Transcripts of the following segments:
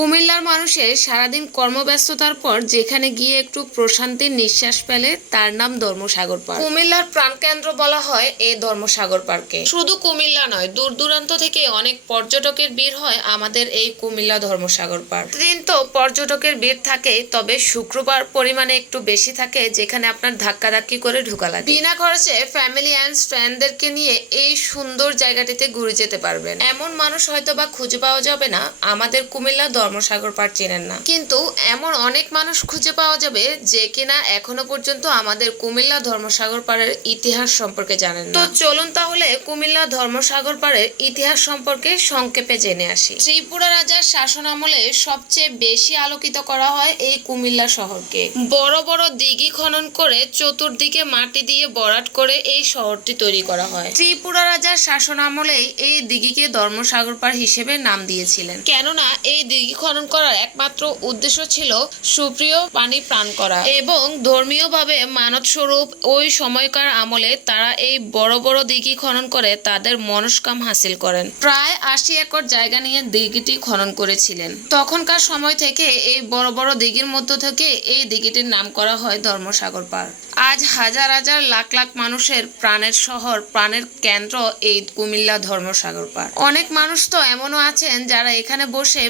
কুমিল্লার মানুষের সারাদিন কর্মব্যস্ততার পর যেখানে গিয়ে একটু প্রশান্তির নিঃশ্বাস ফেলে, তার নাম ধর্মসাগর পার্ক। কুমিল্লার প্রাণকেন্দ্র বলা হয় এই ধর্মসাগর পার্কে। শুধু কুমিল্লা নয়, দূর দূরান্ত থেকে অনেক পর্যটকের ভিড় হয় আমাদের এই কুমিল্লা ধর্মসাগর পার্ক। দিন তো পর্যটকের ভিড় থাকে, তবে শুক্রবার পরিমাণে একটু বেশি থাকে, যেখানে আপনার ধাক্কাধাক্কি করে ঢোকা লাগে। বিনা খরচে ফ্যামিলি অ্যান্ড ফ্রেন্ডদেরকে নিয়ে এই সুন্দর জায়গাটিতে ঘুরে যেতে পারবেন। এমন মানুষ হয়তো বা খুঁজে পাওয়া যাবে না, আমাদের কুমিল্লা ধর্মসাগর পার্ক চেনেন না। কিন্তু এমন অনেক মানুষ খুঁজে পাওয়া যাবে যে কিনা এখনও পর্যন্ত আমাদের কুমিল্লা ধর্মসাগর পাড়ের ইতিহাস সম্পর্কে জানেন তো চলুন তাহলে কুমিল্লা ধর্মসাগর পাড়ের ইতিহাস সম্পর্কে সংক্ষেপে জেনে আসি। ত্রিপুরা রাজার শাসন আমলে সবচেয়ে বেশি আলোকিত করা হয় এই কুমিল্লা শহরকে। বড় বড় দিঘি খনন করে চতুর্দিকে মাটি দিয়ে বরাট করে এই শহরটি তৈরি করা হয়। ত্রিপুরা রাজার শাসন আমলেই এই দিঘিকে ধর্মসাগর পাড় হিসেবে নাম দিয়েছিলেন। কেননা এই দিঘি খনন করার একমাত্র উদ্দেশ্য ছিল সুপ্রিয় পানি প্রাণ করা। এবং ধর্মীয়ভাবে মানত স্বরূপ ওই সময়কার আমলে তারা এই বড় বড় দিঘি খনন করে তাদের মনস্কাম হাসিল করেন। প্রায় আশি একর জায়গা নিয়ে দিঘিটি খনন করেছিলেন। তখনকার সময় থেকে এই বড় বড় দিঘির মধ্য থেকে এই দিঘিটির নাম করা হয় ধর্মসাগর পার্ক। আজ হাজার হাজার লাখ লাখ মানুষের প্রাণের শহর, প্রাণের কেন্দ্র এই কুমিল্লা ধর্মসাগর পার্ক। অনেক মানুষ তো এমনও আছেন যারা এখানে বসে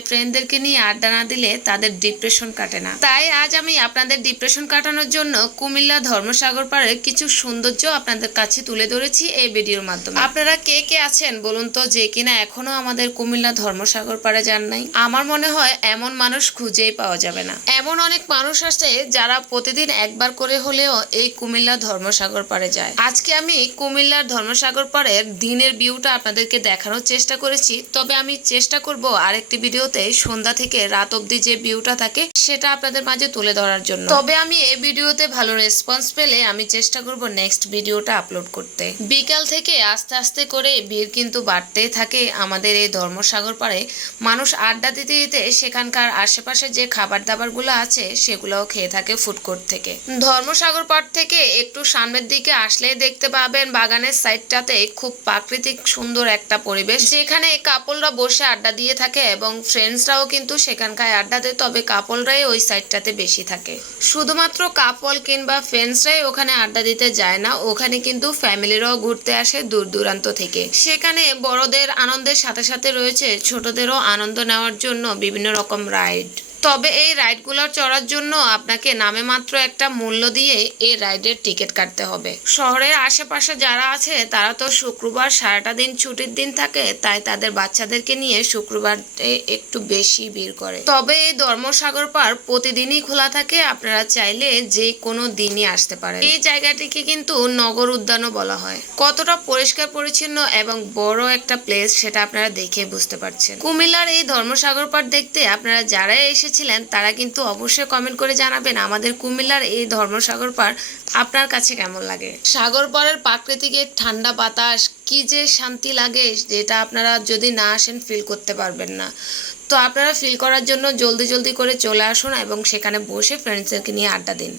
ফ্রেন্ডদেরকে নিয়ে আড্ডা না দিলে তাদের ডিপ্রেশন কাটে না। তাই আজ আমি আপনাদের ডিপ্রেশন কাটানোর জন্য কুমিল্লা ধর্মসাগর পাড়ের কিছু সৌন্দর্য আপনাদের কাছে তুলে ধরেছি এই ভিডিওর মাধ্যমে। আপনারা কে কে আছেন বলুন তো যে কিনা এখনও আমাদের কুমিল্লা ধর্মসাগর পাড়ে যান নাই? আমার মনে হয় এমন মানুষ খুঁজেই পাওয়া যাবে না। এমন অনেক মানুষ আছে যারা প্রতিদিন একবার করে হলেও এই কুমিল্লা ধর্মসাগর পাড়ে যায়। আজকে আমি কুমিল্লার ধর্মসাগর পাড়ের দিনের ভিউটা আপনাদেরকে দেখানোর চেষ্টা করেছি। তবে আমি চেষ্টা করব আরেকটি ভিডিওতে সন্ধ্যা থেকে রাত অবধি যে ভিউটা থাকে, সেটা আপনাদের মাঝে তুলে ধরার জন্য। তবে আমি এই ভিডিওতে ভালো রেসপন্স পেলে আমি চেষ্টা করব নেক্সট ভিডিওটা আপলোড করতে। বিকাল থেকে আস্তে আস্তে করে ভিড় কিন্তু বাড়তেই থাকে আমাদের এই ধর্মসাগর পাড়ে। মানুষ আড্ডা দিতে দিতে সেখানকার আশেপাশে যে খাবার দাবারগুলো আছে, সেগুলোও খেয়ে থাকে ফুড কোর্ট থেকে। ধর্মসাগর পাড় থেকে একটু সামনের দিকে আসলেই দেখতে পাবেন বাগানের সাইডটাতে খুব প্রাকৃতিক সুন্দর একটা পরিবেশ। যেখানে কাপলরা বসে আড্ডা দিয়ে থাকে এবং ফ্রেন্ডসরাও কিন্তু সেখানকার আড্ডা দেয়, তবে কাপলরাই ওই সাইডটাতে বেশি থাকে। শুধুমাত্র কাপল কিংবা ফ্রেন্ডসরাই ওখানে আড্ডা দিতে যায় না, ওখানে কিন্তু ফ্যামিলিরাও ঘুরতে আসে দূর দূরান্ত থেকে। সেখানে বড়দের আনন্দের সাথে সাথে রয়েছে ছোটদেরও আনন্দ নেওয়ার জন্য বিভিন্ন রকম রাইড তবে এই রাইডগুলো চড়ার জন্য আপনাকে নামে মাত্র একটা মূল্য দিয়ে এই রাইডের টিকিট কাটতে হবে। শহরের আশেপাশে যারা আছে, তারা তো শুক্রবার সারাটা দিন ছুটির দিন থাকে, তাই তাদের বাচ্চাদেরকে নিয়ে শুক্রবার একটু বেশি ভিড় করে। তবে এই ধর্মসাগর পার প্রতিদিনই খোলা থাকে, আপনারা চাইলে যে কোনো দিনই আসতে পারেন। এই জায়গাটিকে কিন্তু নগর উদ্যানও বলা হয়। কতটা পরিষ্কার পরিচ্ছন্ন এবং বড় একটা প্লেস সেটা আপনারা দেখে বুঝতে পারছেন। কুমিল্লার এই ধর্মসাগর পার দেখতে আপনারা যারাই যারা এসেছিলেন, তারা কিন্তু অবশ্যই কমেন্ট করে জানাবেন আমাদের কুমিল্লার এই ধর্মসাগর পার আপনার কাছে কেমন লাগে? সাগর পাড়ের প্রাকৃতিক ঠান্ডা বাতাস, কি যে শান্তি লাগে যেটা আপনারা যদি না আসেন ফিল করতে পারবেন না। তো আপনারা ফিল করার জন্য জলদি জলদি করে চলে আসুন এবং সেখানে বসে ফ্রেন্ডসদেরকে নিয়ে আড্ডা দিন।